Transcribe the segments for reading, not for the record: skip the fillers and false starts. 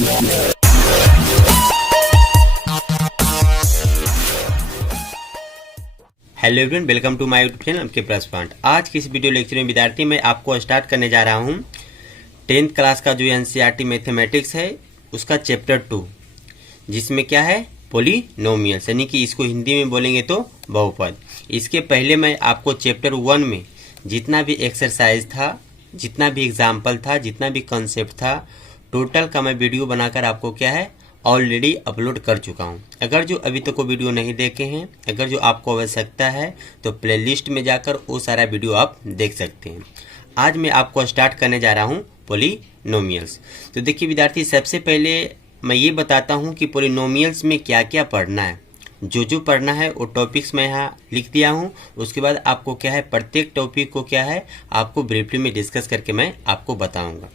Hello everyone, welcome to my YouTube channel K plus point. आज की इस video lecture में विद्यार्थी मैं आपको स्टार्ट करने जा रहा हूं 10th क्लास का जो एनसीईआरटी मैथमेटिक्स है उसका चैप्टर 2, जिसमें क्या है पॉलिनोमियल्स, यानी कि इसको हिंदी में बोलेंगे तो बहुपद। इसके पहले मैं आपको चैप्टर 1 में जितना भी एक्सरसाइज था, जितना भी एग्जाम्पल था, जितना भी कॉन्सेप्ट था, टोटल का मैं वीडियो बनाकर आपको क्या है ऑलरेडी अपलोड कर चुका हूं। अगर जो अभी तक वो वीडियो नहीं देखे हैं, अगर जो आपको आवश्यकता है तो प्लेलिस्ट में जाकर वो सारा वीडियो आप देख सकते हैं। आज मैं आपको स्टार्ट करने जा रहा हूं पॉलिनोमियल्स। तो देखिए विद्यार्थी, सबसे पहले मैं ये बताता हूं कि पॉलिनोमियल्स में क्या क्या पढ़ना है। जो पढ़ना है वो टॉपिक्स मैं यहाँ लिख दिया हूँ। उसके बाद आपको क्या है प्रत्येक टॉपिक को क्या है आपको ब्रीफली में डिस्कस करके मैं आपको बताऊंगा।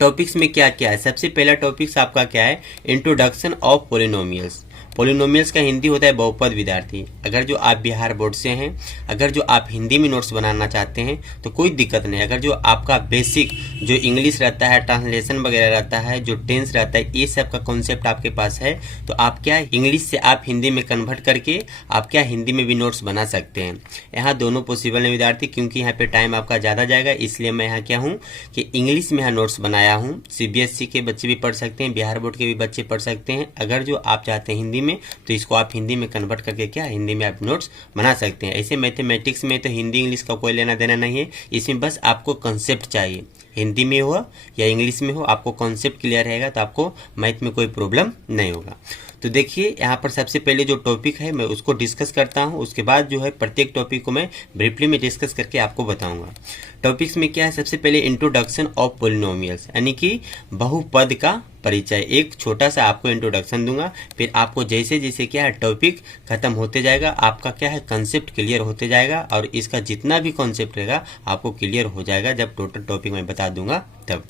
टॉपिक्स में क्या क्या है। सबसे पहला टॉपिक्स आपका क्या है, इंट्रोडक्शन ऑफ पॉलिनोमियल्स। पॉलिनोमियल्स का हिंदी होता है बहुपद विद्यार्थी। अगर जो आप बिहार बोर्ड से हैं, अगर जो आप हिंदी में नोट्स बनाना चाहते हैं तो कोई दिक्कत नहीं। अगर जो आपका बेसिक जो इंग्लिश रहता है, ट्रांसलेशन वगैरह रहता है, जो टेंस रहता है, ये सब का कॉन्सेप्ट आपके पास है तो आप क्या इंग्लिश से आप हिंदी में कन्वर्ट करके आप क्या हिंदी में भी नोट्स बना सकते हैं। यहाँ दोनों पॉसिबल है विद्यार्थी, क्योंकि यहाँ पे टाइम आपका ज़्यादा जाएगा, इसलिए मैं यहाँ क्या हूँ कि इंग्लिश में यहाँ नोट्स बनाया हूँ। सीबीएसई के बच्चे भी पढ़ सकते हैं, बिहार बोर्ड के भी बच्चे पढ़ सकते हैं। अगर जो आप चाहते हैं हिंदी में तो इसको आप हिंदी में कन्वर्ट करके क्या हिंदी में आप नोट्स बना सकते हैं। ऐसे मैथमेटिक्स में तो हिंदी इंग्लिश का कोई लेना देना नहीं है, इसमें बस आपको कॉन्सेप्ट चाहिए। हिंदी में हो या इंग्लिश में हो, आपको कॉन्सेप्ट क्लियर रहेगा तो आपको मैथ में कोई प्रॉब्लम नहीं होगा। तो देखिए यहाँ पर सबसे पहले जो टॉपिक है मैं उसको डिस्कस करता हूँ। उसके बाद जो है प्रत्येक टॉपिक को मैं ब्रीफली में डिस्कस करके आपको बताऊंगा। टॉपिक्स में क्या है, सबसे पहले इंट्रोडक्शन ऑफ पॉलिनोमियल्स, यानी कि बहुपद का परिचय। एक छोटा सा आपको इंट्रोडक्शन दूंगा, फिर आपको जैसे जैसे क्या है टॉपिक खत्म होते जाएगा, आपका क्या है कंसेप्ट क्लियर होते जाएगा, और इसका जितना भी कॉन्सेप्ट रहेगा आपको क्लियर हो जाएगा जब टोटल टॉपिक मैं बता दूंगा तब।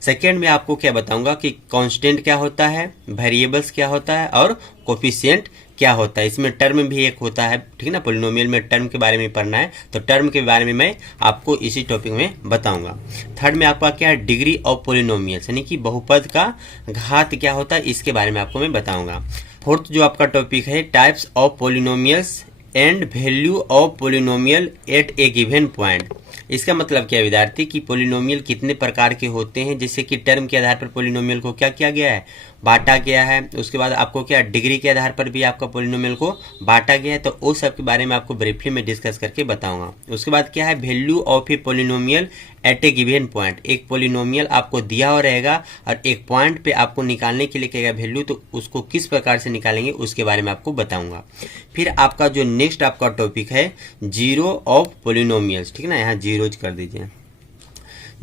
सेकेंड में आपको क्या बताऊंगा कि कांस्टेंट क्या होता है, वेरिएबल्स क्या होता है और कोफिशिएंट क्या होता है। इसमें टर्म भी एक होता है, ठीक है ना। पॉलिनोमियल में टर्म के बारे में पढ़ना है तो टर्म के बारे में मैं आपको इसी टॉपिक में बताऊंगा। थर्ड में आपका क्या है डिग्री ऑफ पॉलिनोमियल्स, यानी कि बहुपद का घात क्या होता है, इसके बारे में आपको मैं बताऊंगा। फोर्थ जो आपका टॉपिक है types of polynomials and value of polynomial at a given point. इसका मतलब क्या है विद्यार्थी कि पॉलिनोमियल कितने प्रकार के होते हैं, जैसे कि टर्म के आधार पर पॉलिनोमियल को क्या किया गया है, बांटा गया है। उसके बाद आपको क्या डिग्री के आधार पर भी आपका पॉलिनोमियल को बांटा गया है, तो उस सब के बारे में आपको ब्रीफली में डिस्कस करके बताऊंगा। उसके बाद क्या है value of a polynomial at a given point. एक पॉलिनोमियल आपको दिया हुआ रहेगा और एक पॉइंट पे आपको निकालने के लिए कहेगा वैल्यू, तो उसको किस प्रकार से निकालेंगे उसके बारे में आपको बताऊंगा। फिर आपका जो नेक्स्ट आपका टॉपिक है जीरो ऑफ पॉलिनोमियल्स, ठीक है ना। यहाँ जीरोज कर दीजिए,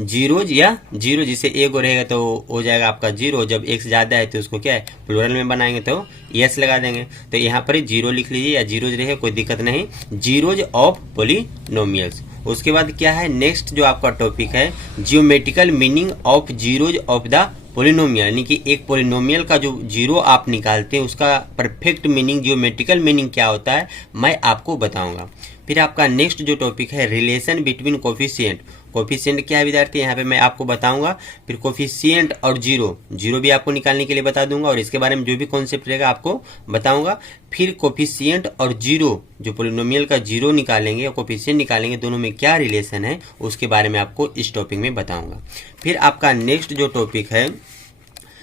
जीरोज या जीरो, जिसे एक रहेगा तो हो जाएगा आपका जीरो। जब एक से ज्यादा है तो उसको क्या है प्लूरल में बनाएंगे तो यस लगा देंगे, तो यहाँ पर जीरो लिख लीजिए या जीरोज रहेगा, कोई दिक्कत नहीं। Zeros of polynomials. उसके बाद क्या है नेक्स्ट जो आपका टॉपिक है geometrical meaning of zeros of the polynomial, यानी कि एक पॉलिनोमियल का जो जीरो आप निकालते हैं उसका परफेक्ट मीनिंग, जियोमेट्रिकल मीनिंग क्या होता है मैं आपको बताऊंगा। फिर आपका नेक्स्ट जो टॉपिक है रिलेशन बिटवीन कोफिशिएंट। कोफिशिएंट क्या है विद्यार्थी, यहाँ पे मैं आपको बताऊंगा। फिर कोफिशिएंट और जीरो, जीरो भी आपको निकालने के लिए बता दूंगा और इसके बारे में जो भी कॉन्सेप्ट रहेगा आपको बताऊंगा। फिर कोफिशिएंट और जीरो, जो पॉलिनोमियल का जीरो निकालेंगे और कोफिशिएंट निकालेंगे, दोनों में क्या रिलेशन है उसके बारे में आपको इस टॉपिक में बताऊंगा। फिर आपका नेक्स्ट जो टॉपिक है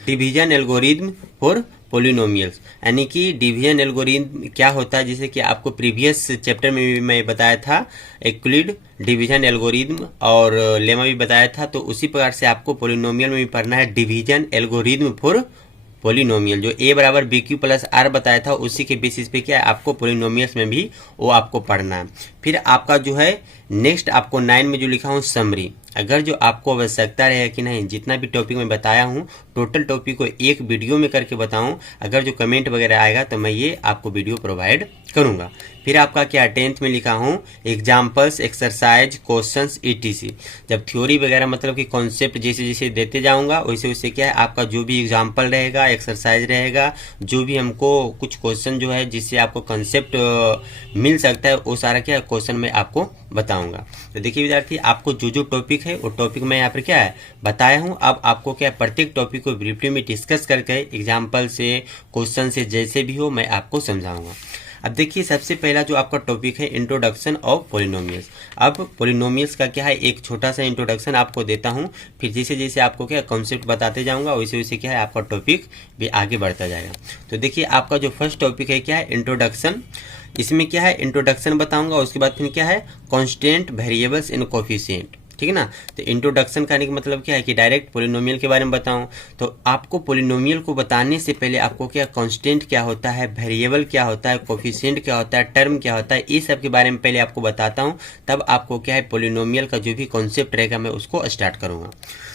डिवीजन एल्गोरिथम फॉर पॉलिनोमियल्स, यानी कि डिवीजन एल्गोरिथम क्या होता है, जैसे कि आपको प्रीवियस चैप्टर में भी मैं बताया था यूक्लिड डिवीजन एल्गोरिथम और लेमा भी बताया था, तो उसी प्रकार से आपको पॉलिनोमियल में भी पढ़ना है डिवीजन एल्गोरिथम फॉर पॉलिनोमियल। जो ए बराबर बी क्यू प्लस आर बताया था उसी के बेसिस पे क्या है आपको पॉलिनोमियल्स में भी वो आपको पढ़ना है। फिर आपका जो है नेक्स्ट आपको 9 में जो लिखा हूँ समरी। अगर जो आपको आवश्यकता रहे कि नहीं जितना भी टॉपिक मैं बताया हूँ टोटल टॉपिक को एक वीडियो में करके बताऊँ, अगर जो कमेंट वगैरह आएगा तो मैं ये आपको वीडियो प्रोवाइड करूंगा। फिर आपका क्या 10th में लिखा हूं एग्जाम्पल्स, एक्सरसाइज, क्वेश्चंस, ईटीसी। जब थ्योरी वगैरह मतलब कि कॉन्सेप्ट जैसे जैसे देते जाऊंगा वैसे वैसे क्या है आपका जो भी एग्जाम्पल रहेगा, एक्सरसाइज रहेगा, जो भी हमको कुछ क्वेश्चन जो है जिससे आपको कॉन्सेप्ट मिल सकता है वो सारा क्या क्वेश्चन मैं आपको बताऊंगा। तो देखिए विद्यार्थी, आपको जो जो टॉपिक है वो टॉपिक मैं यहाँ पर क्या है बताया हूँ। अब आपको क्या प्रत्येक टॉपिक को ब्रीफली में डिस्कस करके एग्जाम्पल से, क्वेश्चन से, जैसे भी हो मैं आपको समझाऊंगा। अब देखिए सबसे पहला जो आपका टॉपिक है इंट्रोडक्शन ऑफ पॉलिनोमियल्स। अब पॉलिनोमियल्स का क्या है एक छोटा सा इंट्रोडक्शन आपको देता हूं, फिर जैसे जैसे आपको क्या कॉन्सेप्ट बताते जाऊंगा वैसे वैसे क्या है आपका टॉपिक भी आगे बढ़ता जाएगा। तो देखिए आपका जो फर्स्ट टॉपिक है क्या है इंट्रोडक्शन। इसमें क्या है इंट्रोडक्शन बताऊंगा, उसके बाद फिर क्या है कांस्टेंट, वेरिएबल्स एंड कोफिशिएंट, ठीक है ना। तो इंट्रोडक्शन करने का मतलब क्या है कि डायरेक्ट पॉलिनोमियल के बारे में बताऊं। तो आपको पॉलिनोमियल को बताने से पहले आपको क्या कांस्टेंट क्या होता है, वेरिएबल क्या होता है, कोफिशिएंट क्या होता है, टर्म क्या होता है, ये सब के बारे में पहले आपको बताता हूं। तब आपको क्या है पॉलिनोमियल का जो भी कॉन्सेप्ट रहेगा मैं उसको स्टार्ट करूंगा।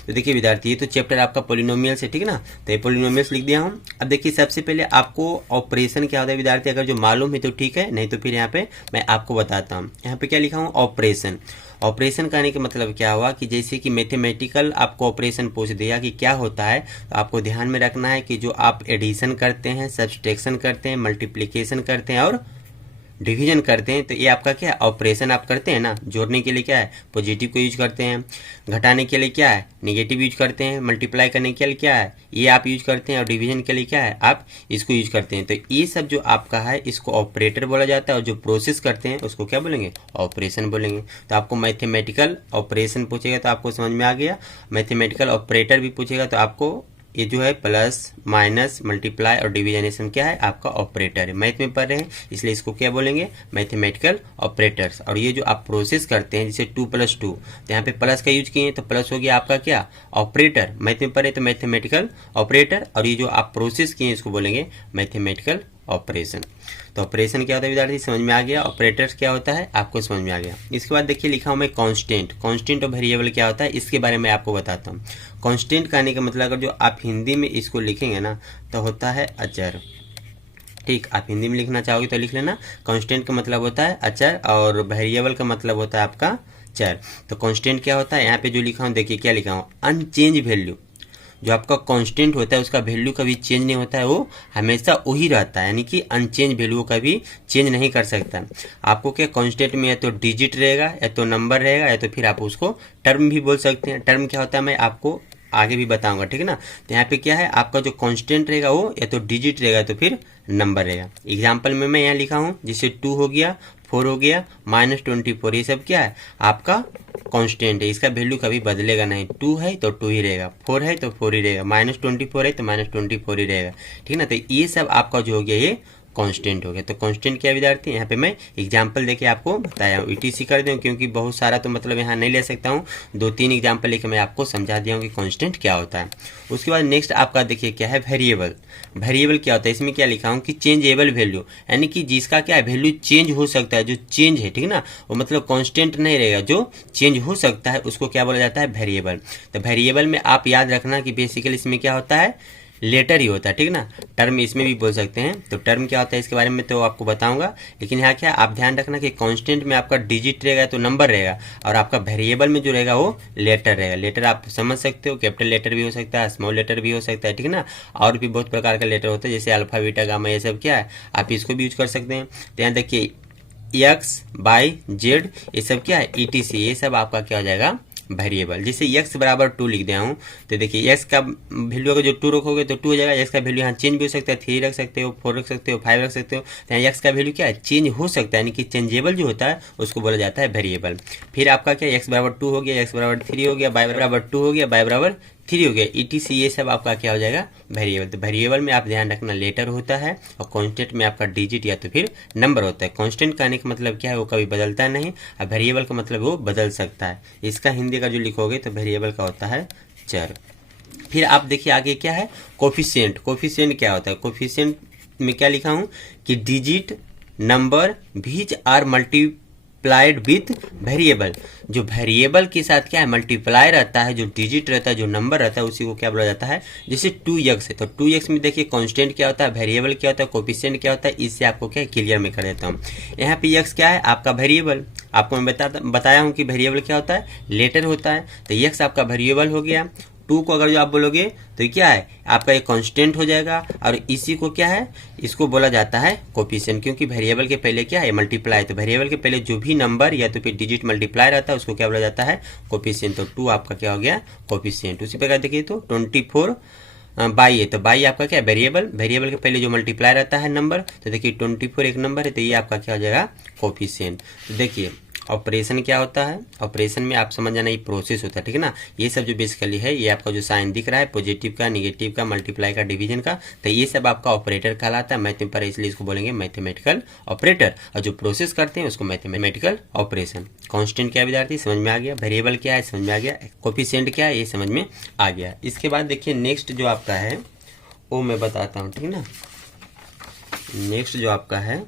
तो देखिए विद्यार्थी, ये तो चैप्टर आपका पॉलिनोमियल से, ठीक है ना। तो ये पॉलिनोमियल्स लिख दिया हूँ। अब देखिए सबसे पहले आपको ऑपरेशन क्या होता है विद्यार्थी, अगर जो मालूम है तो ठीक है, नहीं तो फिर यहाँ पे मैं आपको बताता हूँ। यहाँ पे क्या लिखा हूँ ऑपरेशन। ऑपरेशन करने का मतलब क्या हुआ कि जैसे कि मैथमेटिकल आपको ऑपरेशन पूछ दिया कि क्या होता है, तो आपको ध्यान में रखना है कि जो आप एडिशन करते हैं, सब्सट्रैक्शन करते हैं, मल्टीप्लिकेशन करते हैं और डिवीजन करते हैं, तो ये आपका क्या है ऑपरेशन आप करते हैं ना। जोड़ने के लिए क्या है पॉजिटिव को यूज करते हैं, घटाने के लिए क्या है नेगेटिव यूज करते हैं, मल्टीप्लाई करने के लिए क्या है ये आप यूज करते हैं, और डिवीजन के लिए क्या है आप इसको यूज करते हैं। तो ये सब जो आपका है इसको ऑपरेटर बोला जाता है, और जो प्रोसेस करते हैं उसको क्या बोलेंगे ऑपरेशन बोलेंगे। तो आपको मैथमेटिकल ऑपरेशन पूछेगा तो आपको समझ में आ गया, मैथमेटिकल ऑपरेटर भी पूछेगा तो आपको ये जो है प्लस, माइनस, मल्टीप्लाई और डिवीजन क्या है आपका ऑपरेटर है। मैथ में पढ़ रहे हैं इसलिए इसको क्या बोलेंगे मैथमेटिकल ऑपरेटर्स। और ये जो आप प्रोसेस करते हैं जैसे 2+2, तो यहाँ पे प्लस का यूज किए तो प्लस हो गया आपका क्या ऑपरेटर। मैथ में पढ़े तो मैथमेटिकल ऑपरेटर, और ये जो आप प्रोसेस किए इसको बोलेंगे मैथमेटिकल ऑपरेशन। तो ऑपरेशन क्या होता है विद्यार्थी समझ में आ गया, ऑपरेटर्स क्या होता है आपको समझ में आ गया। इसके बाद देखिए लिखा हूं मैं कांस्टेंट। कांस्टेंट और वेरिएबल क्या होता है इसके बारे में आपको बताता हूं। कांस्टेंट कहने का मतलब अगर जो आप हिंदी में इसको लिखेंगे ना तो होता है अचर। ठीक, आप हिंदी में लिखना चाहोगे तो लिख लेना। कांस्टेंट का मतलब होता है अचर और वेरिएबल का मतलब होता है आपका चर। तो कांस्टेंट क्या होता है यहाँ पे जो लिखा हूँ देखिए क्या लिखा हूँ अनचेंज वैल्यू। जो आपका कांस्टेंट होता है उसका वैल्यू कभी चेंज नहीं होता है, वो हमेशा वही रहता है, यानी कि अनचेंज वैल्यू कभी चेंज नहीं कर सकता। आपको क्या कांस्टेंट में या तो डिजिट रहेगा या तो नंबर रहेगा या तो फिर आप उसको टर्म भी बोल सकते हैं। टर्म क्या होता है मैं आपको आगे भी बताऊंगा, ठीक है ना। तो यहाँ पे क्या है आपका जो कांस्टेंट रहेगा वो या तो डिजिट रहेगा या तो फिर नंबर रहेगा। एग्जाम्पल में मैं यहाँ लिखा हूँ जैसे 2 हो गया, 4 हो गया, -24, ये सब क्या है आपका कांस्टेंट है, इसका वैल्यू कभी बदलेगा नहीं। 2 है तो 2 ही रहेगा, 4 है तो 4 ही रहेगा, -24 है तो -24 ही रहेगा, ठीक है ना। तो ये सब आपका जो हो गया ये कांस्टेंट हो गया। तो कांस्टेंट क्या विद्यार्थी यहाँ पे मैं एग्जांपल देके आपको बताया हूँ। ईटीसी कर दूँ क्योंकि बहुत सारा तो मतलब यहाँ नहीं ले सकता हूँ, 2-3 एग्जांपल लेके मैं आपको समझा दिया हूँ कि कांस्टेंट क्या होता है। उसके बाद नेक्स्ट आपका देखिए क्या है वेरिएबल। वेरिएबल क्या होता है इसमें क्या लिखा हूँ कि चेंजेबल वैल्यू, यानी कि जिसका क्या है वैल्यू चेंज हो सकता है, जो चेंज है, ठीक है ना, वो मतलब कांस्टेंट नहीं रहेगा, जो चेंज हो सकता है उसको क्या बोला जाता है वेरिएबल। तो वेरिएबल में आप याद रखना कि बेसिकली इसमें क्या होता है लेटर ही होता है, ठीक है ना। टर्म इसमें भी बोल सकते हैं। तो टर्म क्या होता है इसके बारे में तो आपको बताऊंगा, लेकिन यहाँ क्या आप ध्यान रखना कि कांस्टेंट में आपका डिजिट रहेगा तो नंबर रहेगा, और आपका वेरिएबल में जो रहेगा वो लेटर रहेगा। लेटर आप समझ सकते हो, कैपिटल लेटर भी हो सकता है, स्मॉल लेटर भी हो सकता है, ठीक है ना। और भी बहुत प्रकार का लेटर होता है जैसे अल्फा, बीटा, गामा, ये सब क्या है आप इसको भी यूज कर सकते हैं। तो यहाँ देखिए X, Y, Z ये सब क्या है ETC, ये सब आपका क्या हो जाएगा वेरिएबल। जैसे x बराबर 2 लिख दिया हूँ तो देखिए x का वैल्यू अगर जो 2 रखोगे तो 2 हो जाएगा। x का वैल्यू यहाँ चेंज भी हो सकता है, 3 रख सकते हो, 4 रख सकते हो, 5 रख सकते हो। तो यहाँ x का वैल्यू क्या है चेंज हो सकता है, यानी कि चेंजेबल जो होता है उसको बोला जाता है वेरिएबल। फिर आपका क्या x बराबर 2 हो गया, x बराबर 3 हो गया, y बराबर 2 हो गया, y बराबर 3 हो गया, ETC ये सब आपका क्या हो जाएगा वेरिएबल। तो वेरिएबल में आप ध्यान रखना लेटर होता है, और कांस्टेंट में आपका डिजिट या तो फिर नंबर होता है। कांस्टेंट कहने का मतलब क्या है वो कभी बदलता नहीं, और वेरिएबल का मतलब वो बदल सकता है। इसका हिंदी का जो लिखोगे तो वेरिएबल का होता है चर। फिर आप देखिए आगे क्या है कोफिशिएंट। कोफिशिएंट क्या होता है, कोफिशिएंट में क्या लिखा हूं कि digit, number, which are multiplied with variable. जो वेरिएबल के साथ क्या है मल्टीप्लाई रहता है, जो डिजिट रहता है, जो नंबर रहता है, उसी को क्या बोला जाता है। जैसे 2x है तो 2x में देखिए कांस्टेंट क्या होता है, वेरिएबल क्या होता है, कोफिशिएंट क्या होता है। इससे आपको क्या क्लियर में कर देता हूँ। यहाँ पे x क्या है आपका वेरिएबल। आपको मैं बताया हूँ कि वेरिएबल क्या होता है, लेटर होता है। तो x आपका वेरिएबल हो गया। 2 को अगर जो आप बोलोगे तो क्या है आपका एक कांस्टेंट हो जाएगा, और इसी को क्या है, इसको बोला जाता है कोफिशिएंट, क्योंकि वेरिएबल के पहले क्या है मल्टीप्लाई। तो वेरिएबल के पहले जो भी नंबर या तो फिर डिजिट मल्टीप्लाई रहता है उसको क्या बोला जाता है, कोफिशिएंट। तो 2 आपका क्या हो गया, कोफिशिएंट। उसी प्रकार देखिए तो 24 बाई है, तो बाई आपका क्या है वेरिएबल। वेरिएबल के पहले जो मल्टीप्लाई रहता है नंबर, तो देखिए 24 एक नंबर है, तो ये आपका क्या हो जाएगा, कोफिशिएंट। तो देखिए ऑपरेशन क्या होता है, ऑपरेशन में आप समझ जाना ये प्रोसेस होता है, ठीक है ना। ये सब जो बेसिकली है, ये आपका जो साइन दिख रहा है पॉजिटिव का, निगेटिव का, मल्टीप्लाई का, डिवीजन का, तो ये सब आपका ऑपरेटर कहलाता है मैथ पर, इसलिए इसको बोलेंगे मैथमेटिकल ऑपरेटर। और जो प्रोसेस करते हैं उसको मैथमेटिकल ऑपरेशन। कांस्टेंट क्या विद्यार्थी समझ में आ गया, वेरिएबल क्या है समझ में आ गया, कोफिशिएंट क्या है ये समझ में आ गया। इसके बाद देखिए नेक्स्ट जो आपका है वो मैं बताता हूँ, ठीक है ना। नेक्स्ट जो आपका है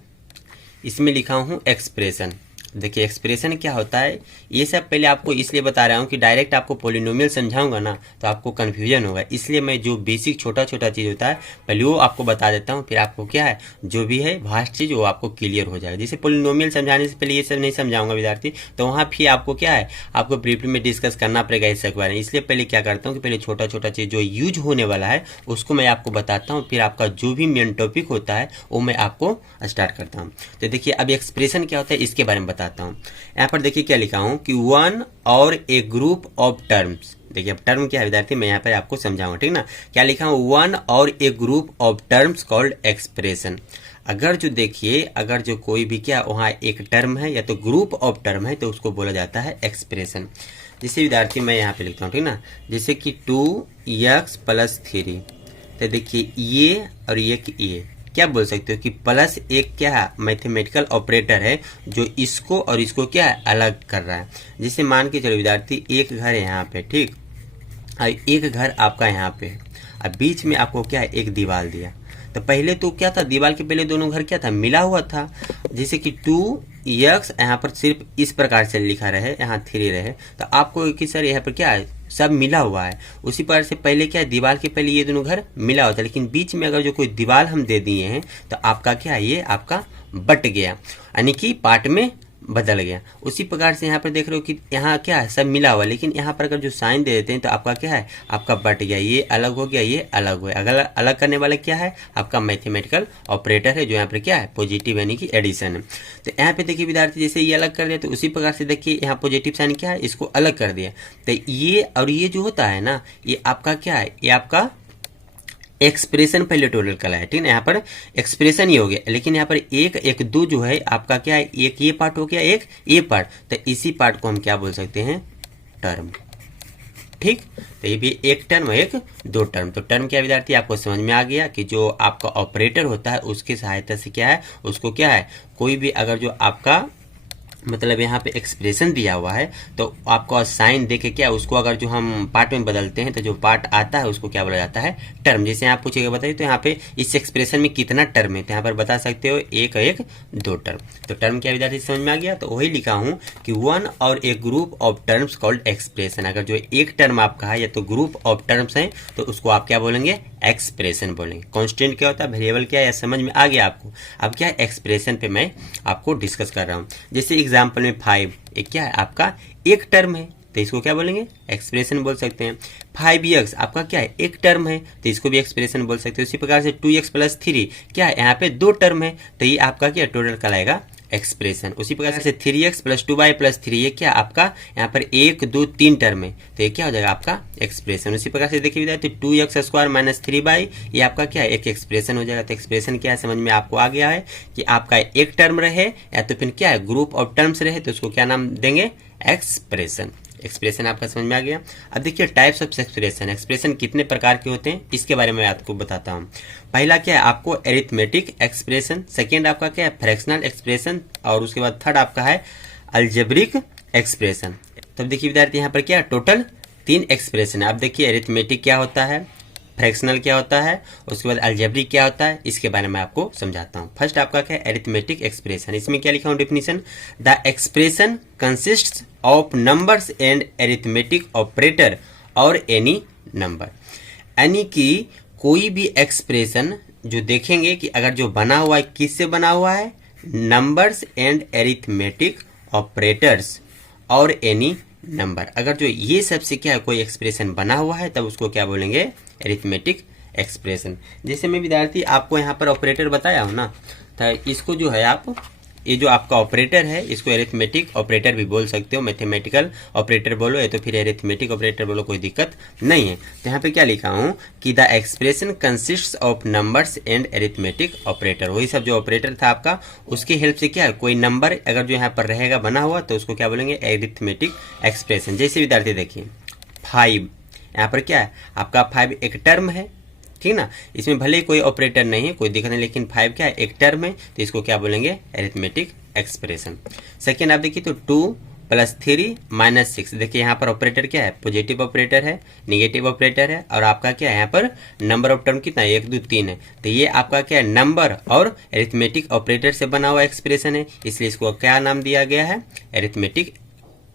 इसमें लिखा हूँ एक्सप्रेशन। देखिए एक्सप्रेशन क्या होता है, ये सब पहले आपको इसलिए बता रहा हूँ कि डायरेक्ट आपको पॉलिनोमियल समझाऊंगा ना तो आपको कन्फ्यूजन होगा, इसलिए मैं जो बेसिक छोटा छोटा चीज़ होता है पहले वो आपको बता देता हूँ, फिर आपको क्या है जो भी है वास्ट चीज़ वो आपको क्लियर हो जाएगा। जैसे पॉलिनोमियल समझाने से पहले ये सब नहीं समझाऊंगा विद्यार्थी, तो वहाँ फिर आपको क्या है आपको ब्रीफली में डिस्कस करना पड़ेगा इस सब बारे में। इसलिए पहले क्या करता हूँ कि पहले छोटा छोटा चीज़ जो यूज होने वाला है उसको मैं आपको बताता हूँ, फिर आपका जो भी मेन टॉपिक होता है वो मैं आपको स्टार्ट करता हूँ। तो देखिए अब एक्सप्रेशन क्या होता है इसके बारे में बताता हूँ। यहाँ पर देखिए क्या लिखा हूँ कि वन और ए ग्रुप ऑफ टर्म्स। देखिए अब टर्म क्या है विद्यार्थी मैं यहाँ पर आपको समझाऊंगा, ठीक ना। क्या लिखा हूँ, वन और a group of terms called expression. अगर जो देखिए अगर जो कोई भी क्या वहाँ एक टर्म है या तो ग्रुप ऑफ टर्म है तो उसको बोला जाता है एक्सप्रेशन। जैसे विद्यार्थी मैं यहाँ पे लिखता हूँ, ठीक ना, जैसे कि 2x + 3। तो देखिए ये और ये क्या बोल सकते हो कि प्लस एक क्या मैथमेटिकल ऑपरेटर है जो इसको और इसको क्या अलग कर रहा है। जैसे मान के चलो विद्यार्थी एक घर है यहाँ पे, ठीक, और एक घर आपका यहाँ पे है, अब बीच में आपको क्या है एक दीवार दिया। तो पहले तो क्या था, दीवार के पहले दोनों घर क्या था मिला हुआ था। जैसे कि 2x यहाँ पर सिर्फ इस प्रकार से लिखा रहे, यहाँ 3 रहे, तो आपको कि सर यहाँ पर क्या है सब मिला हुआ है। उसी प्रकार से पहले क्या है दीवार के पहले ये दोनों घर मिला होता है, लेकिन बीच में अगर जो कोई दीवार हम दे दिए हैं तो आपका क्या है ये आपका बट गया, यानी कि पार्ट में बदल गया। उसी प्रकार से यहाँ पर देख रहे हो कि यहाँ क्या है सब मिला हुआ, लेकिन यहाँ पर अगर जो साइन दे देते हैं तो आपका क्या है आपका बट गया, ये अलग हो गया, ये अलग हो गया। अगर अलग करने वाला क्या है आपका मैथमेटिकल ऑपरेटर है जो यहाँ पर क्या है पॉजिटिव यानी कि एडिशन है। तो यहाँ पे देखिए विद्यार्थी जैसे ये अलग कर दिया तो उसी प्रकार से देखिए यहाँ पॉजिटिव साइन क्या है इसको अलग कर दिया। तो ये और ये जो होता है ना ये आपका क्या है, ये आपका एक्सप्रेशन पहले टोटल कला है, ठीक है। यहाँ पर एक्सप्रेशन ही हो गया, लेकिन यहाँ पर एक दो जो है आपका क्या है, एक ये पार्ट हो गया एक ये पार्ट, तो इसी पार्ट को हम क्या बोल सकते हैं टर्म, ठीक। तो ये भी एक टर्म एक दो टर्म। तो टर्म क्या विद्यार्थी आपको समझ में आ गया कि जो आपका ऑपरेटर होता है उसकी सहायता से क्या है उसको क्या है कोई भी अगर जो आपका मतलब यहाँ पे एक्सप्रेशन दिया हुआ है तो आपको साइन दे के क्या उसको अगर जो हम पार्ट में बदलते हैं तो जो पार्ट आता है उसको क्या बोला जाता है टर्म। जैसे आप पूछेगा बताइए तो यहाँ पे इस एक्सप्रेशन में कितना टर्म है, तो यहाँ पर बता सकते हो एक दो टर्म। तो टर्म क्या विद्यार्थी समझ में आ गया। तो वही लिखा हूँ कि वन और a group of terms called expression. अगर जो एक टर्म आपका है या तो ग्रुप ऑफ टर्म्स है तो उसको आप क्या बोलेंगे एक्सप्रेशन बोलेंगे। कांस्टेंट क्या होता है, वेरिएबल क्या है, समझ में आ गया आपको। अब क्या है एक्सप्रेशन पे मैं आपको डिस्कस कर रहा हूँ। जैसे एग्जांपल में 5 एक क्या है आपका एक टर्म है तो इसको क्या बोलेंगे एक्सप्रेशन बोल सकते हैं। 5x आपका क्या है एक टर्म है तो इसको भी एक्सप्रेशन बोल सकते हैं। उसी प्रकार से 2x + 3 क्या है यहाँ पे दो टर्म है तो ये आपका क्या टोटल कहलाएगा एक्सप्रेशन। उसी प्रकार से 3x + 2y + 3 ये क्या आपका यहाँ पर 1 2 3 टर्म है तो ये क्या हो जाएगा आपका एक्सप्रेशन। उसी प्रकार से देखिए विद्यार्थी 2x² - 3y ये आपका क्या है एक एक्सप्रेशन हो जाएगा। तो एक्सप्रेशन क्या है समझ में आपको आ गया है कि आपका एक टर्म रहे या तो फिर क्या है ग्रुप ऑफ टर्म्स रहे तो उसको क्या नाम देंगे एक्सप्रेशन। एक्सप्रेशन आपका समझ में आ गया। अब देखिए टाइप्स ऑफ एक्सप्रेशन, एक्सप्रेशन कितने प्रकार के होते हैं इसके बारे में आपको बताता हूँ। पहला क्या है आपको अरिथमेटिक एक्सप्रेशन, सेकेंड आपका क्या है फ्रैक्शनल एक्सप्रेशन और उसके बाद थर्ड आपका है अलजेब्रिक एक्सप्रेशन। तब देखिए विद्यार्थी यहाँ पर क्या टोटल 3 एक्सप्रेशन है। अब देखिए अरिथमेटिक क्या होता है, फ्रैक्शनल क्या होता है, उसके बाद अलजेब्रिक क्या होता है, इसके बारे में आपको समझाता हूँ। फर्स्ट आपका क्या है, अरिथमेटिक एक्सप्रेशन। इसमें क्या लिखा हूँ definition, the expression consists of numbers and arithmetic operator और एनी नंबर। यानी कि कोई भी एक्सप्रेशन जो देखेंगे कि अगर जो बना हुआ है किससे बना हुआ है, नंबर्स एंड अरिथमेटिक ऑपरेटर्स और एनी नंबर। अगर जो ये सबसे क्या है कोई एक्सप्रेशन बना हुआ है तब उसको क्या बोलेंगे, अरिथमेटिक एक्सप्रेशन। जैसे मैं विद्यार्थी आपको यहाँ पर ऑपरेटर बताया हूँ ना, तो इसको जो है आप ये जो आपका ऑपरेटर है इसको अरिथमेटिक ऑपरेटर भी बोल सकते हो, मैथमेटिकल ऑपरेटर बोलो या तो फिर अरिथमेटिक ऑपरेटर बोलो, कोई दिक्कत नहीं है। तो यहाँ पे क्या लिखा हूँ कि the expression consists of numbers and arithmetic operator. वही सब जो ऑपरेटर था आपका, उसकी हेल्प से क्या है कोई नंबर अगर जो यहाँ पर रहेगा बना हुआ तो उसको क्या बोलेंगे, अरिथमेटिक एक्सप्रेशन। जैसे विद्यार्थी देखिए 5, यहाँ पर क्या है आपका 5 एक टर्म है, ठीक ना, इसमें भले ही कोई ऑपरेटर नहीं है, कोई दिक्कत नहीं, लेकिन 5 क्या है एक टर्म है, तो इसको क्या बोलेंगे, अरिथमेटिक एक्सप्रेशन। सेकेंड आप देखिए तो 2 + 3 - 6, देखिए यहाँ पर ऑपरेटर क्या है, पॉजिटिव ऑपरेटर है, निगेटिव ऑपरेटर है, और आपका क्या है यहाँ पर नंबर ऑफ टर्म कितना है, 1 2 3 है। तो ये आपका क्या है नंबर और अरिथमेटिक ऑपरेटर से बना हुआ एक्सप्रेशन है, इसलिए इसको क्या नाम दिया गया है, अरिथमेटिक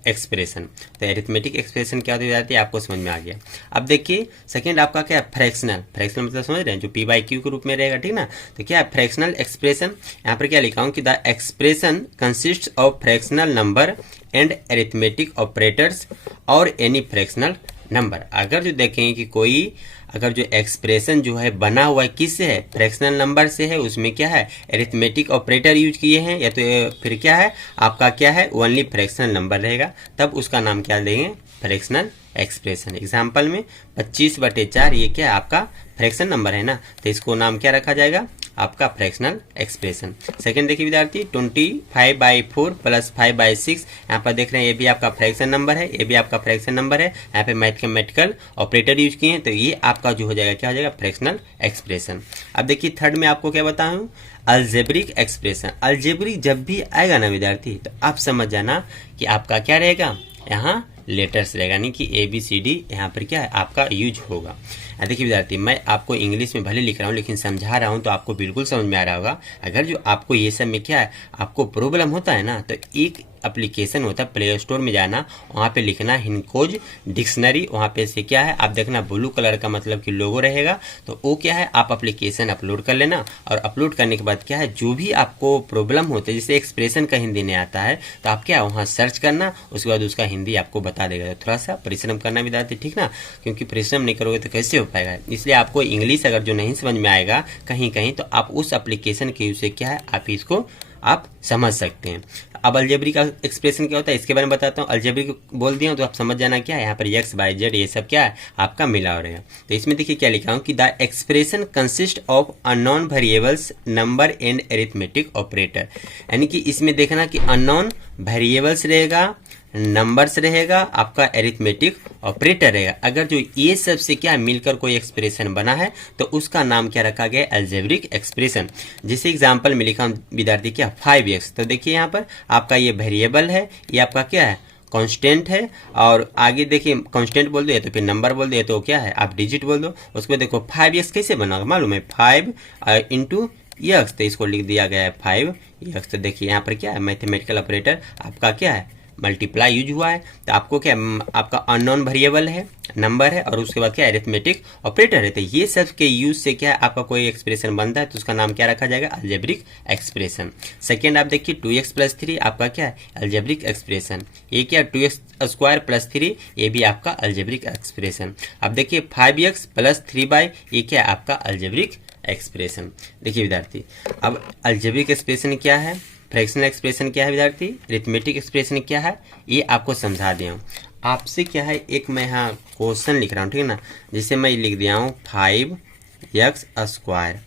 एक्सप्रेशन। तो अरिथमेटिक एक्सप्रेशन क्या होती है आपको समझ में आ गया। अब देखिए सेकंड आपका क्या है, फ्रैक्शनल। फ्रैक्शनल मतलब समझ रहे हैं, जो p/q के रूप में रहेगा, ठीक ना। तो क्या है फ्रैक्शनल एक्सप्रेशन, यहाँ पर क्या लिखा हूँ कि the expression consist of fractional number and arithmetic operators और एनी फ्रैक्शनल नंबर। अगर जो देखेंगे कि कोई अगर जो एक्सप्रेशन जो है बना हुआ है किससे है, फ्रैक्शनल नंबर से है, उसमें क्या है अरिथमेटिक ऑपरेटर यूज किए हैं, या तो फिर क्या है आपका क्या है ओनली फ्रैक्शनल नंबर रहेगा, तब उसका नाम क्या देंगे, फ्रैक्शनल एक्सप्रेशन। एग्जाम्पल में 25/4 ये क्या है आपका फ्रैक्शन नंबर है ना, तो इसको नाम क्या रखा जाएगा, आपका फ्रैक्शनल एक्सप्रेशन। सेकंड देखिए विद्यार्थी 25/4 + 5/6, यहाँ पर देख रहे हैं ये भी आपका फ्रैक्शन नंबर है, ये भी आपका फ्रैक्शन नंबर है, यहाँ पे मैथमेटिकल ऑपरेटर यूज किए हैं, तो ये आपका जो हो जाएगा क्या हो जाएगा, फ्रैक्शनल एक्सप्रेशन। अब देखिए थर्ड में आपको क्या बताऊं, अलजेब्रिक एक्सप्रेशन। अलजेब्रिक जब भी आएगा ना विद्यार्थी तो आप समझ जाना कि आपका क्या रहेगा, यहाँ लेटर्स रहेगा, यानी कि ABCD यहाँ पर क्या है आपका यूज होगा। देखिए विद्यार्थी मैं आपको इंग्लिश में भले लिख रहा हूँ लेकिन समझा रहा हूँ तो आपको बिल्कुल समझ में आ रहा होगा। अगर जो आपको ये सब में क्या है आपको प्रॉब्लम होता है ना, तो एक एप्लीकेशन होता है, प्ले स्टोर में जाना, वहाँ पे लिखना हिनकोज डिक्शनरी, वहाँ पे से क्या है आप देखना ब्लू कलर का मतलब कि लोगो रहेगा, तो वो क्या है आप एप्लीकेशन अपलोड कर लेना, और अपलोड करने के बाद क्या है जो भी आपको प्रॉब्लम होते है, जैसे एक्सप्रेशन का हिंदी नहीं आता है तो आप क्या वहाँ सर्च करना, उसके बाद उसका हिंदी आपको बता देगा। तो थोड़ा सा परिश्रम करना विद्यार्थी, ठीक ना, क्योंकि परिश्रम नहीं करोगे तो कैसे हो पाएगा। इसलिए आपको इंग्लिश अगर जो नहीं समझ में आएगा कहीं कहीं, तो आप उस एप्लीकेशन के यूज से क्या है आप इसको आप समझ सकते हैं। अब अलजेब्रिक का एक्सप्रेशन क्या होता है इसके बारे में बताता हूँ। अलजेब्रिक बोल दिया तो आप समझ जाना क्या है, यहाँ पर x, y, z ये सब क्या है आपका मिला हो रहेगा। तो इसमें देखिए क्या लिखा हूँ कि the expression consist of unknown variables number and arithmetic operator, यानी कि इसमें देखना कि अननोन वेरिएबल्स रहेगा, नंबर्स रहेगा, आपका अरिथमेटिक ऑपरेटर रहेगा। अगर जो ये सब से क्या मिलकर कोई एक्सप्रेशन बना है तो उसका नाम क्या रखा गया, अलजेब्रिक एक्सप्रेशन। जैसे एग्जांपल में लिखा विद्यार्थी क्या 5x, तो देखिए यहाँ पर आपका ये वेरिएबल है, ये आपका क्या है कांस्टेंट है, और आगे देखिए कांस्टेंट बोल दो या तो फिर नंबर बोल दो, तो क्या है आप डिजिट बोल दो। उसके बाद देखो 5x कैसे बना मालूम है, 5 × x, तो इसको लिख दिया गया है 5x। तो देखिए यहाँ पर क्या है मैथमेटिकल ऑपरेटर आपका क्या है मल्टीप्लाई यूज हुआ है, तो आपको क्या आपका अननोन वेरिएबल है, नंबर है, और उसके बाद क्या अरिथमेटिक ऑपरेटर है। तो ये सब के यूज से क्या आपका कोई एक्सप्रेशन बनता है तो उसका नाम क्या रखा जाएगा, अलजेब्रिक एक्सप्रेशन। सेकेंड आप देखिए 2x + 3 आपका क्या है अलजेब्रिक एक्सप्रेशन। ये क्या 2x² + 3 ये भी आपका अलजेब्रिक एक्सप्रेशन। अब देखिए 5x + 3y ये क्या आपका अलजेब्रिक एक्सप्रेशन। देखिए विद्यार्थी अब अलजेब्रिक एक्सप्रेशन क्या है, फ्रैक्शनल एक्सप्रेशन क्या है विद्यार्थी, अरिथमेटिक एक्सप्रेशन क्या है, ये आपको समझा दिया हूँ। आपसे क्या है एक मैं यहाँ क्वेश्चन लिख रहा हूँ, ठीक है ना, जिसे मैं लिख दिया हूँ 5x²,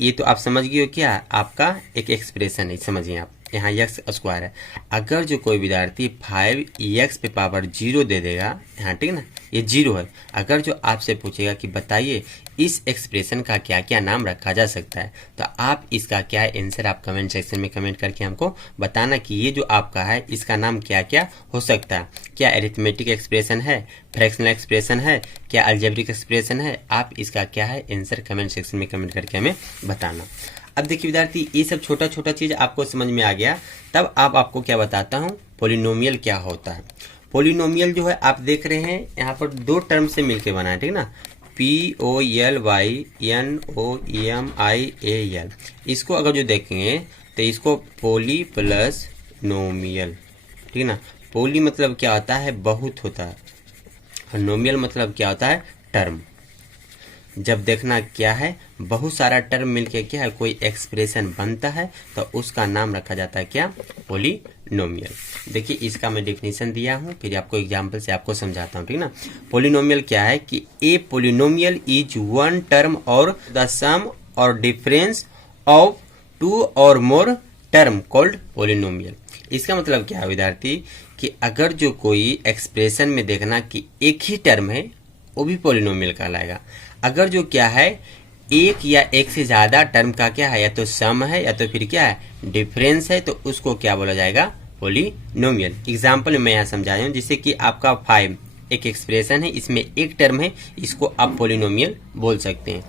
ये तो आप समझ गए हो क्या आपका एक एक्सप्रेशन है, समझिए आप यहाँ एक्स स्क्वायर है। अगर जो कोई विद्यार्थी 5x पे पावर 0 दे देगा यहाँ, ठीक ना, ये 0 है। अगर जो आपसे पूछेगा कि बताइए इस एक्सप्रेशन का क्या क्या नाम रखा जा सकता है, तो आप इसका क्या है आंसर आप कमेंट सेक्शन में कमेंट करके हमको बताना कि ये जो आपका है इसका नाम क्या क्या हो सकता है। क्या अरिथमेटिक एक्सप्रेशन है, फ्रैक्शनल एक्सप्रेशन है, क्या अलजेब्रिक एक्सप्रेशन है, आप इसका क्या है आंसर कमेंट सेक्शन में कमेंट करके हमें बताना। अब देखिए विद्यार्थी, ये सब छोटा छोटा चीज आपको समझ में आ गया, तब आपको क्या बताता हूँ पॉलिनोमियल क्या होता है। पॉलिनोमियल जो है आप देख रहे हैं यहाँ पर दो टर्म से मिलके बना है, ठीक ना, POLYNOEMIAL। इसको अगर जो देखेंगे तो इसको पोली प्लस नोमियल, ठीक ना। पोली मतलब क्या होता है, बहुत होता है, और नोमियल मतलब क्या होता है, टर्म। जब देखना क्या है, बहुत सारा टर्म मिलके क्या है कोई एक्सप्रेशन बनता है, तो उसका नाम रखा जाता है क्या, पॉलिनोमियल। देखिए इसका मैं डेफिनेशन दिया हूँ, फिर आपको एग्जांपल से आपको समझाता हूँ, ठीक ना। पॉलिनोमियल क्या है कि a polynomial is one term और द सम और डिफरेंस ऑफ टू और मोर टर्म कॉल्ड पॉलिनोमियल। इसका मतलब क्या है विद्यार्थी कि अगर जो कोई एक्सप्रेशन में देखना कि एक ही टर्म है, वो भी पॉलिनोमियल कहलाएगा। अगर जो क्या है एक या एक से ज्यादा टर्म का क्या है, या तो सम है या तो फिर क्या है डिफरेंस है, तो उसको क्या बोला जाएगा, पॉलिनोमियल। एग्जाम्पल मैं यहाँ समझा रहा हूँ, जिससे कि आपका 5 एक एक्सप्रेशन है, इसमें एक टर्म है, इसको आप पॉलिनोमियल बोल सकते हैं।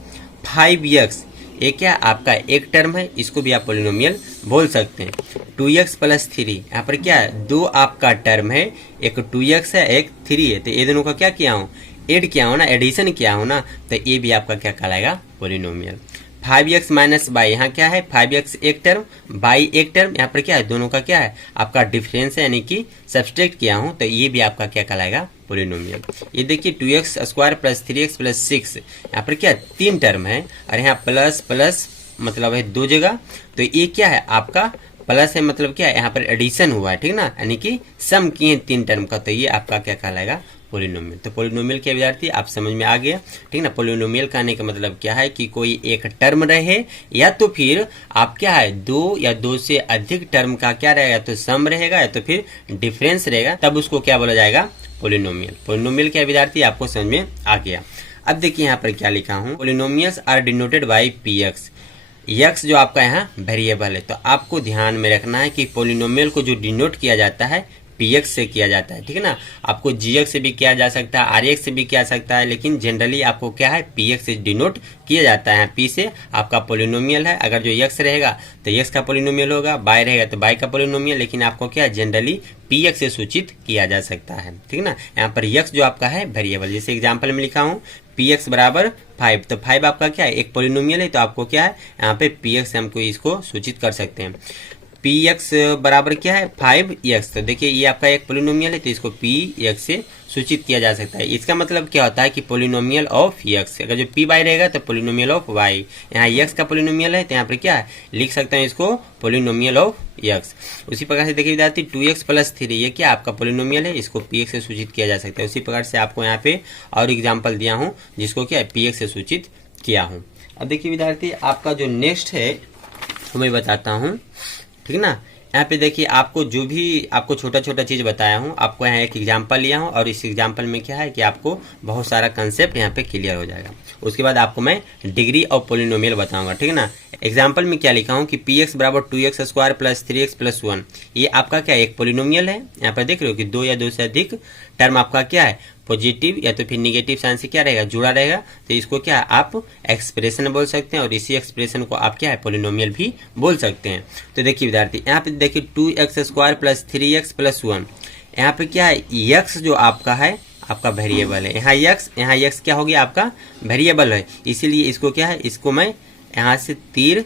5x ये क्या आपका एक टर्म है, इसको भी आप पॉलिनोमियल बोल सकते हैं। 2x प्लस 3 यहाँ पर क्या है, दो आपका टर्म है, एक 2x है एक 3 है, तो ये दोनों का क्या किया हूँ, एड किया हो ना, एडिशन किया हो ना, तो ये भी आपका क्या कहलाएगा, पॉलिनोमियल। 5x माइनस बाई, यहाँ क्या है 5x एक टर्म बाई एक टर्म, यहाँ पर क्या है दोनों का क्या है आपका डिफरेंस है, यानी कि सब्सट्रैक्ट किया हूँ, तो ये भी आपका क्या कहलाएगा, पॉलिनोमियल। ये देखिए 2x square plus 3x plus 6, यहाँ पर क्या 3 टर्म है, और यहाँ प्लस प्लस मतलब है 2 जगह, तो ये क्या है आपका प्लस है, मतलब क्या है यहाँ पर एडिशन हुआ है, ठीक ना, यानी कि सम किए 3 टर्म का, तो ये आपका क्या कहलाएगा, पॉलिनोमियल। तो पॉलिनोमियल के विद्यार्थी आप समझ में आ गया, ठीक ना। पॉलिनोमियल कहने का मतलब क्या है कि कोई एक टर्म रहे, या तो फिर आप क्या है दो या दो से अधिक टर्म का क्या रहेगा, या तो सम रहेगा या तो फिर डिफरेंस रहेगा, तब उसको क्या बोला जाएगा, पॉलिनोमियल। पॉलिनोमियल के विद्यार्थी आपको समझ में आ गया। अब देखिए यहाँ पर क्या लिखा हूँ, polynomials are denoted by px। x जो आपका यहाँ वेरिएबल है, तो आपको ध्यान में रखना है कि पॉलिनोमियल को जो डिनोट किया जाता है px से किया जाता है, ठीक है ना। आपको gx से भी किया जा सकता है, rx से भी किया सकता है, लेकिन जनरली आपको क्या है px से डिनोट किया जाता है। p से आपका पॉलिनोमियल है, अगर जो x रहेगा तो x का पॉलिनोमियल होगा, y रहेगा तो y का पॉलिनोमियल, लेकिन आपको क्या जनरली px से सूचित किया जा सकता है, ठीक ना। यहाँ पर x जो आपका है वेरिएबल, जैसे एग्जाम्पल में लिखा हूँ px बराबर 5, तो 5 आपका क्या है एक पॉलिनोमियल है, तो आपको क्या है यहाँ पे px से हमको इसको सूचित कर सकते हैं। px बराबर क्या है 5x, तो देखिए ये आपका एक पॉलिनोमियल है, तो इसको px से सूचित किया जा सकता है। इसका मतलब क्या होता है कि पॉलिनोमियल ऑफ x, अगर जो p y रहेगा तो पॉलिनोमियल ऑफ y, यहाँ x का पॉलिनोमियल है, तो यहाँ पर क्या है लिख सकते हैं इसको पॉलिनोमियल ऑफ x। उसी प्रकार से देखिए विद्यार्थी 2x प्लस 3 ये क्या आपका पॉलिनोमियल है, इसको px से सूचित किया जा सकता है। उसी प्रकार से आपको यहाँ पे और एग्जाम्पल दिया हूँ जिसको क्या है px से सूचित किया हूँ। अब देखिए विद्यार्थी आपका जो नेक्स्ट है वो मैं बताता हूँ, ठीक ना। यहाँ पे देखिए आपको जो भी आपको छोटा छोटा चीज बताया हूँ, आपको यहाँ एक एग्जांपल लिया हूँ, और इस एग्जांपल में क्या है कि आपको बहुत सारा कंसेप्ट यहाँ पे क्लियर हो जाएगा। उसके बाद आपको मैं डिग्री ऑफ पॉलिनोमियल बताऊंगा, ठीक है ना। एग्जांपल में क्या लिखा हूँ कि px बराबर 2x square plus 3x plus 1, ये आपका क्या एक पॉलिनोमियल है। यहाँ पर देख रहे हो कि दो या दो से अधिक टर्म आपका क्या है पॉजिटिव या तो फिर निगेटिव साइन से क्या रहेगा जुड़ा रहेगा, तो इसको क्या आप एक्सप्रेशन बोल सकते हैं, और इसी एक्सप्रेशन को आप क्या है पॉलिनोमियल भी बोल सकते हैं। तो देखिए विद्यार्थी यहाँ पे देखिए 2x square plus 3x plus 1, यहाँ पे क्या है x जो आपका है आपका वेरिएबल है, यहाँ x क्या हो गया आपका वेरिएबल है, इसीलिए इसको क्या है इसको मैं यहाँ से तीर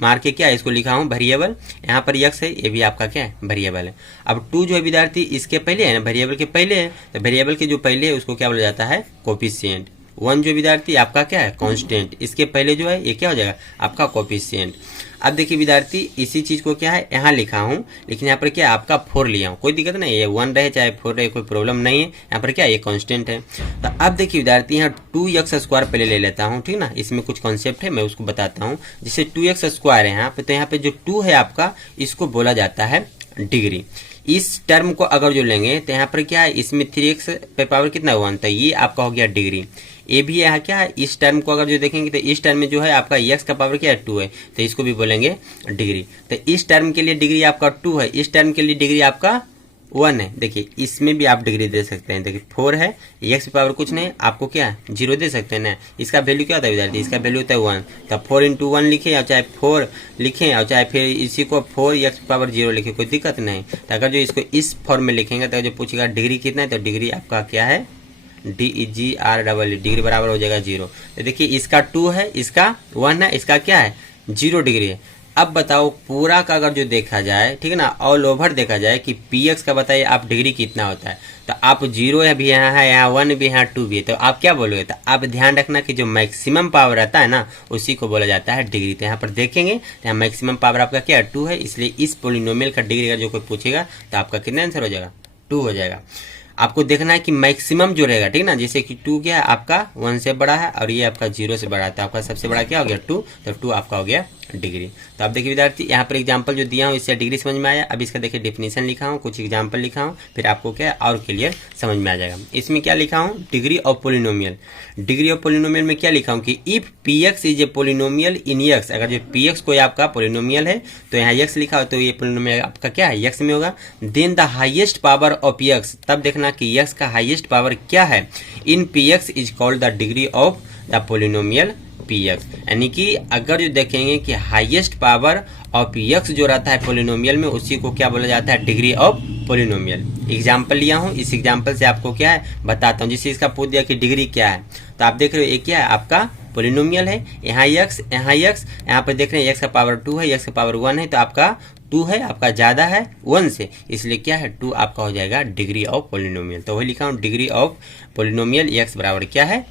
मार के क्या इसको लिखा हूँ वेरिएबल। यहाँ पर x है, ये भी आपका क्या है वेरिएबल है। अब 2 जो है विद्यार्थी इसके पहले है ना, वेरिएबल के पहले है, तो वेरिएबल के जो पहले है उसको क्या बोला जाता है कोफिशिएंट, 1 जो विद्यार्थी आपका क्या है कांस्टेंट, इसके पहले जो है ये क्या हो जाएगा आपका कोफिशिएंट। अब देखिए विद्यार्थी इसी चीज को क्या है यहाँ लिखा हूँ, लेकिन यहाँ पर क्या आपका 4 लिया हूँ, कोई दिक्कत नहीं, ये 1 रहे चाहे 4 रहे कोई प्रॉब्लम नहीं है, यहाँ पर क्या ये कांस्टेंट है। तो अब देखिए विद्यार्थी यहाँ 2x² पहले ले लेता हूँ, ठीक ना, इसमें कुछ कॉन्सेप्ट है मैं उसको बताता हूँ। जैसे 2x² है यहाँ पे, तो यहाँ पे जो 2 है आपका इसको बोला जाता है डिग्री। इस टर्म को अगर जो लेंगे तो यहाँ पर क्या है इसमें 3x पे पावर कितना 1 था, ये आपका हो गया डिग्री। ये भी यहाँ क्या है इस टर्म को अगर जो देखेंगे तो इस टर्म में जो है आपका x का पावर क्या है 2 है, तो इसको भी बोलेंगे डिग्री। तो इस टर्म के लिए डिग्री आपका 2 है, इस टर्म के लिए डिग्री आपका 1 है। देखिए इसमें भी आप डिग्री दे सकते हैं, देखिए 4 है, x की पावर कुछ नहीं, आपको क्या 0 दे सकते हैं ना। इसका वैल्यू क्या होता है विद्यार्थी, इसका वैल्यू होता है 1, तो 4 × 1 लिखें या चाहे 4 लिखें और चाहे फिर इसी को 4x की पावर 0 लिखें, कोई दिक्कत नहीं। तो अगर जो इसको इस फॉर्म में लिखेंगे तो जो पूछेगा डिग्री कितना है, तो डिग्री आपका क्या है DEGR डिग्री बराबर हो जाएगा 0। तो देखिए इसका 2 है, इसका 1 है, इसका क्या है 0 डिग्री है। अब बताओ पूरा का अगर जो देखा जाए, ठीक है ना, ऑल ओवर देखा जाए कि px का बताइए आप डिग्री कितना होता है, तो आप 0 भी यहाँ है, यहाँ 1 भी, यहाँ 2 भी है, तो आप क्या बोलोगे, तो आप ध्यान रखना कि जो मैक्सिमम पावर रहता है ना उसी को बोला जाता है डिग्री। तो यहाँ पर देखेंगे तो यहाँ मैक्सिमम पावर आपका क्या है 2 है, इसलिए इस पोलिनोमियल का डिग्री अगर जो कोई पूछेगा तो आपका कितना आंसर हो जाएगा 2 हो जाएगा। आपको देखना है कि मैक्सिमम जो रहेगा, ठीक ना, जैसे कि 2 क्या है आपका 1 से बड़ा है और ये आपका 0 से बड़ा है, तो आपका सबसे बड़ा क्या हो गया 2, तो 2 आपका हो गया डिग्री। तो आप देखिए विद्यार्थी यहाँ पर एग्जांपल जो दिया हूँ इससे डिग्री समझ में आया। अब इसका देखिए डेफिनेशन लिखा हूँ, कुछ एग्जांपल लिखा हूँ, फिर आपको क्या और क्लियर समझ में आ जाएगा। इसमें क्या लिखा हूँ degree of polynomial. Degree of polynomial में क्या लिखा हूँ कि if px is a polynomial in x, अगर जो px कोई आपका पोलिनोमियल है तो यहाँ x लिखा हो तो ये पोलिनोमियल आपका क्या है x में होगा। Then the highest power of x, तब देखना कि x का हाईएस्ट पावर क्या है इन px is called the degree of the polynomial px। यानी कि अगर जो देखेंगे कि हाईएस्ट पावर ऑफ x जो रहता है पोलिनोमियल में उसी को क्या बोला जाता है डिग्री ऑफ पोलिनोमियल। एग्जांपल लिया हूँ, इस एग्जांपल से आपको क्या है बताता हूँ। जिससे इसका पूछ दिया कि डिग्री क्या है, तो आप देख रहे हो ये क्या है आपका पोलिनोमियल है, यहाँ x यहाँ पर देख रहे हैं x का पावर 2 है, x का पावर 1 है, तो आपका 2 है, आपका ज्यादा है 1 से, इसलिए क्या है 2 आपका हो जाएगा डिग्री ऑफ पोलिनोमियल। तो वही लिखा हूँ डिग्री ऑफ पोलिनोमियल x बराबर क्या है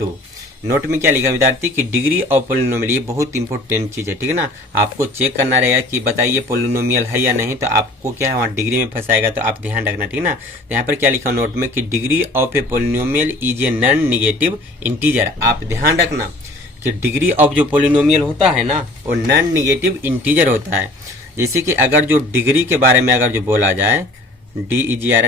2। नोट में क्या लिखा विद्यार्थी कि डिग्री ऑफ पोलिनोमियल, ये बहुत इंपॉर्टेंट चीज है, ठीक है ना, आपको चेक करना रहेगा कि बताइए पोलिनोमियल है या नहीं, तो आपको क्या है वहाँ डिग्री में फंसाएगा, तो आप ध्यान रखना, ठीक है ना। तो यहाँ पर क्या लिखा नोट में कि degree of a polynomial is a non negative integer. आप ध्यान रखना कि डिग्री ऑफ जो पोलिनोमियल होता है ना वो नॉन नेगेटिव इंटीजर होता है। जैसे कि अगर जो डिग्री के बारे में अगर जो बोला जाए DEGR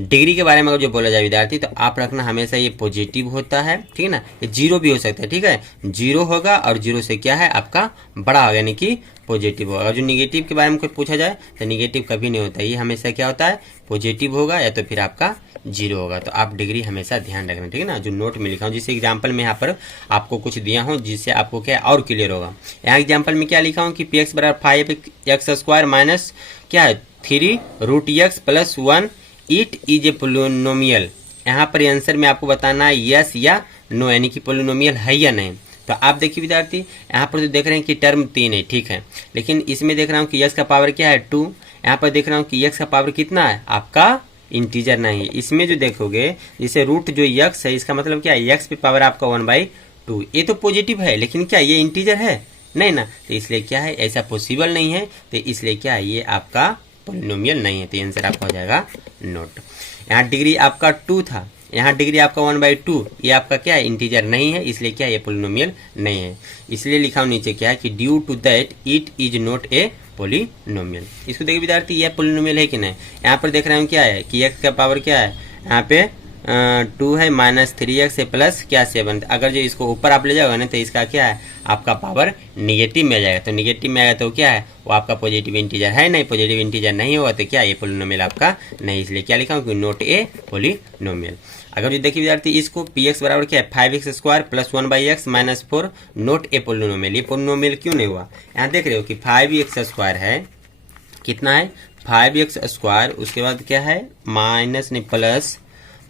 डिग्री के बारे में अगर जो बोला जाए विद्यार्थी, तो आप रखना हमेशा ये पॉजिटिव होता है, ठीक है ना, ये 0 भी हो सकता है, ठीक है, 0 होगा और 0 से क्या है आपका बड़ा होगा, यानी कि पॉजिटिव होगा। और जो निगेटिव के बारे में कुछ पूछा जाए तो निगेटिव कभी नहीं होता, ये हमेशा क्या होता है पॉजिटिव होगा या तो फिर आपका 0 होगा। तो आप डिग्री हमेशा ध्यान रखना, ठीक है ना, जो नोट में लिखा हूँ। जिस एग्जाम्पल में यहाँ पर आपको कुछ दिया हूँ जिससे आपको क्या और क्लियर होगा। यहाँ एग्जाम्पल में क्या लिखा हूँ कि px बराबर 5x² माइनस क्या है 3√x + 1 it is a polynomial. यहाँ पर आंसर में आपको बताना है यस या नो, यानी कि पोलिनोमियल है या नहीं। तो आप देखिए विद्यार्थी यहाँ पर तो देख रहे हैं कि टर्म 3 है, ठीक है, लेकिन इसमें देख रहा हूँ कि x का पावर क्या है 2, यहाँ पर देख रहा हूँ कि x का पावर कितना है आपका इंटीजर नहीं है। इसमें जो देखोगे जैसे रूट जो x है इसका मतलब क्या है x पे पावर आपका 1/2, ये तो पॉजिटिव है लेकिन क्या ये इंटीजर है नहीं ना, तो इसलिए क्या है ऐसा पॉसिबल नहीं है, तो इसलिए क्या है ये आपका पोलिनोमियल नहीं है। तो आंसर आपका हो जाएगा नोट। यहाँ डिग्री आपका 2 था, यहाँ डिग्री आपका 1/2, ये आपका क्या है इंटीजर नहीं है, इसलिए क्या ये पोलिनोमियल नहीं है। इसलिए लिखा हूँ नीचे क्या है कि due to that it is not a polynomial. इसको देखिए विद्यार्थी ये पोलिनोमियल है कि नहीं। यहाँ पर देख रहे हैं क्या है कि x का पावर क्या है यहाँ पे 2 है माइनस 3x है प्लस क्या 7। अगर जो इसको ऊपर आप ले जाओगे ना तो इसका क्या है आपका पावर निगेटिव में आ जाएगा। तो निगेटिव में आएगा तो क्या है वो आपका पॉजिटिव इंटीजर है नहीं, पॉजिटिव इंटीजर नहीं होगा तो क्या ये पोलिनोमियल आपका नहीं, इसलिए क्या लिखा हूँ कि नॉट ए पोलिनोमियल। अगर जो देखिए विद्यार्थी इसको px बराबर क्या है 5x² + 1/x - 4 not a polynomial. ये पोलिनोमियल क्यों नहीं हुआ, यहाँ देख रहे हो कि 5x² है, कितना है 5x², उसके बाद क्या है माइनस नहीं प्लस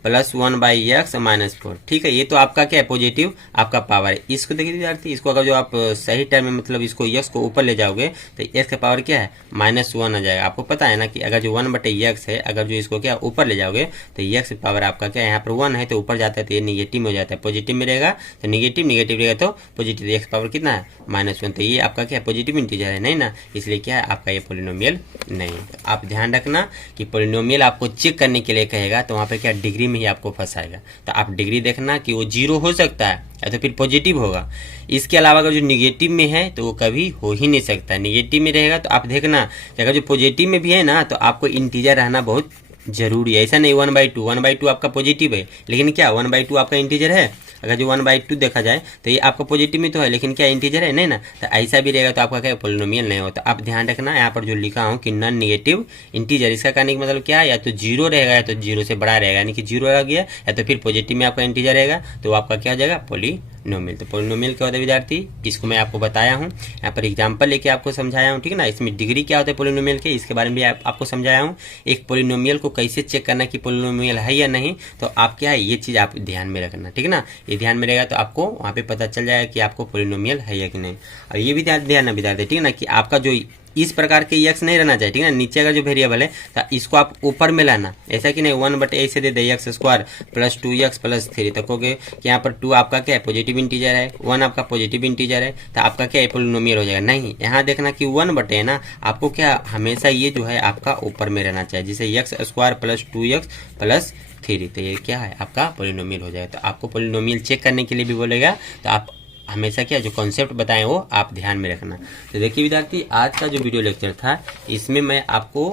+1/x-4। ठीक है, ये तो आपका क्या है, पॉजिटिव आपका पावर है। इसको देखिए विद्यार्थी, इसको अगर जो आप सही टर्म में मतलब इसको x को ऊपर ले जाओगे तो x का पावर क्या है, -1 आ जाएगा। आपको पता है ना कि अगर जो 1/x है, अगर जो इसको क्या ऊपर ले जाओगे तो x पावर आपका क्या है, यहाँ पर 1 है तो ऊपर जाता है तो ये निगेटिव में हो जाता है, पॉजिटिव में रहेगा तो निगेटिव, निगेटिव रहेगा तो पॉजिटिव। x पावर कितना है, -1, तो ये आपका क्या है, पॉजिटिव इंटीजर है, नहीं ना, इसलिए क्या है आपका ये पोलिनोमियल नहीं है। तो आप ध्यान रखना कि पोलिनोमियल आपको चेक करने के लिए कहेगा तो वहाँ पे क्या डिग्री में ही आपको फंसाएगा। तो आप डिग्री देखना कि वो 0 हो सकता है या तो फिर पॉजिटिव होगा। इसके अलावा अगर जो निगेटिव में है तो वो कभी हो ही नहीं सकता। निगेटिव में रहेगा तो आप देखना कि अगर जो पॉजिटिव में भी है ना तो आपको इंटीजर रहना बहुत जरूरी है। ऐसा नहीं 1/2 आपका पॉजिटिव है लेकिन क्या 1/2 आपका इंटीजर है। अगर जो 1/2 देखा जाए तो ये आपका पॉजिटिव में तो है लेकिन क्या इंटीजर है, नहीं ना, तो ऐसा भी रहेगा तो आपका क्या पोलिनोमियल नहीं होता। आप ध्यान रखना यहाँ पर जो लिखा हूँ कि नॉन निगेटिव इंटीजर, इसका कहने का मतलब क्या है, या तो 0 रहेगा या तो 0 से बड़ा रहेगा, यानी कि 0 आ गया, या तो फिर पॉजिटिव में आपका इंटीजर रहेगा तो आपका क्या हो जाएगा, पोलिनोमियल। तो पोलिनोमियल क्या होता है विद्यार्थी, इसको मैं आपको बताया हूँ, यहाँ पर एग्जाम्पल लेके आपको समझाया हूँ, ठीक है ना। इसमें डिग्री क्या होता है पोलिनोमियल के, इसके बारे में भी आपको समझाया हूँ। एक पोलिनोमियल को कैसे चेक करना कि पोलिनोमियल है या नहीं, तो आप क्या है ये चीज़ आप ध्यान में रखना, ठीक है ना। ये ध्यान में रहेगा तो आपको वहाँ पे पता चल जाएगा कि आपको पोलिनोमियल है या कि नहीं। और ये भी ध्यान देना विद्यार्थी, ठीक है ना, कि आपका जो इस प्रकार के x नहीं रहना चाहिए, ठीक है ना। नीचे अगर जो वेरिएबल है तो इसको आप ऊपर में लाना, ऐसा कि नहीं 1/a से दे दे x² + 2x + 3, तो कहोगे कि यहाँ पर 2 आपका क्या है, पॉजिटिव इंटीजर है, 1 आपका पॉजिटिव इंटीजर है, तो आपका क्या है, पोलिनोमियल हो जाएगा। नहीं, यहाँ देखना कि 1/a है ना, आपको क्या हमेशा ये जो है आपका ऊपर में रहना चाहिए, जैसे x² + 2x + 3, तो ये क्या है आपका पोलिनोमियल हो जाएगा। तो आपको पोलिनोमियल चेक करने के लिए भी बोलेगा तो आप हमेशा क्या जो कॉन्सेप्ट बताएं वो आप ध्यान में रखना। तो देखिए विद्यार्थी, आज का जो वीडियो लेक्चर था इसमें मैं आपको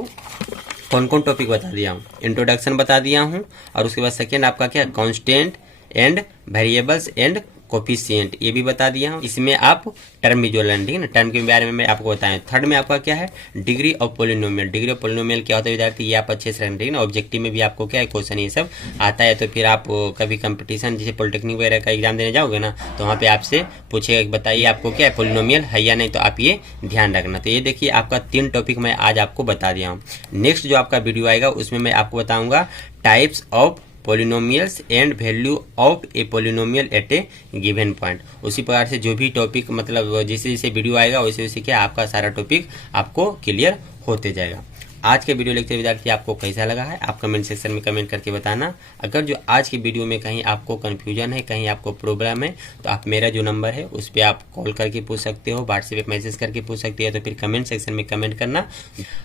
कौन कौन टॉपिक बता दिया हूँ। इंट्रोडक्शन बता दिया हूँ और उसके बाद सेकेंड आपका क्या constant and variables and coefficient, ये भी बता दिया हूँ। इसमें आप टर्म भी जो लर्न, ठीक है ना, टर्म के बारे में मैं आपको बताया। थर्ड में आपका क्या है, degree of polynomial. Degree of polynomial क्या होता है विद्यार्थी, ये आप अच्छे से रखें, ठीक है ना। ऑब्जेक्टिव में भी आपको क्या है क्वेश्चन ये सब आता है, तो फिर आप कभी कंपटीशन जैसे पॉलिटेक्निक वगैरह का एग्जाम देने जाओगे ना तो वहाँ पे आपसे पूछेगा कि बताइए आपको क्या है पोलिनोमियल है या नहीं, तो आप ये ध्यान रखना। तो ये देखिए आपका 3 टॉपिक मैं आज आपको बता दिया हूँ। नेक्स्ट जो आपका वीडियो आएगा उसमें मैं आपको बताऊँगा types of polynomials and value of a polynomial at a given point. उसी प्रकार से जो भी टॉपिक मतलब जैसे जैसे वीडियो आएगा वैसे वैसे क्या आपका सारा टॉपिक आपको क्लियर होते जाएगा। आज के वीडियो लेक्चर विद्यार्थी आपको कैसा लगा है आप कमेंट सेक्शन में कमेंट करके बताना। अगर जो आज की वीडियो में कहीं आपको कन्फ्यूजन है, कहीं आपको प्रॉब्लम है, तो आप मेरा जो नंबर है उस पर आप कॉल करके पूछ सकते हो, व्हाट्सएप पे मैसेज करके पूछ सकते हो, तो फिर कमेंट सेक्शन में कमेंट करना।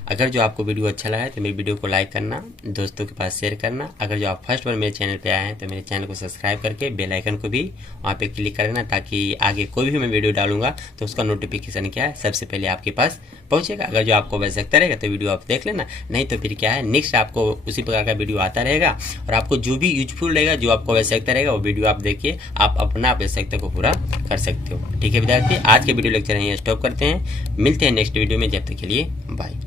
अगर जो आपको वीडियो अच्छा लगा है तो मेरी वीडियो को लाइक करना, दोस्तों के पास शेयर करना। अगर जो आप फर्स्ट बार मेरे चैनल पर आए हैं तो मेरे चैनल को सब्सक्राइब करके बेल आइकन को भी वहाँ पर क्लिक करना, ताकि आगे कोई भी मैं वीडियो डालूंगा तो उसका नोटिफिकेशन क्या है सबसे पहले आपके पास पहुँचेगा। अगर जो आपको आवश्यकता रहेगा तो वीडियो आप देख लेना, नहीं तो फिर क्या है नेक्स्ट आपको उसी प्रकार का वीडियो आता रहेगा। और आपको जो भी यूजफुल रहेगा, जो आपको आवश्यकता रहेगा, वो वीडियो आप देखिए, आप अपना आवश्यकता को पूरा कर सकते हो। ठीक है विद्यार्थी, आज के वीडियो लेक्चर यहीं स्टॉप करते हैं, मिलते हैं नेक्स्ट वीडियो में, जब तक के लिए बाय।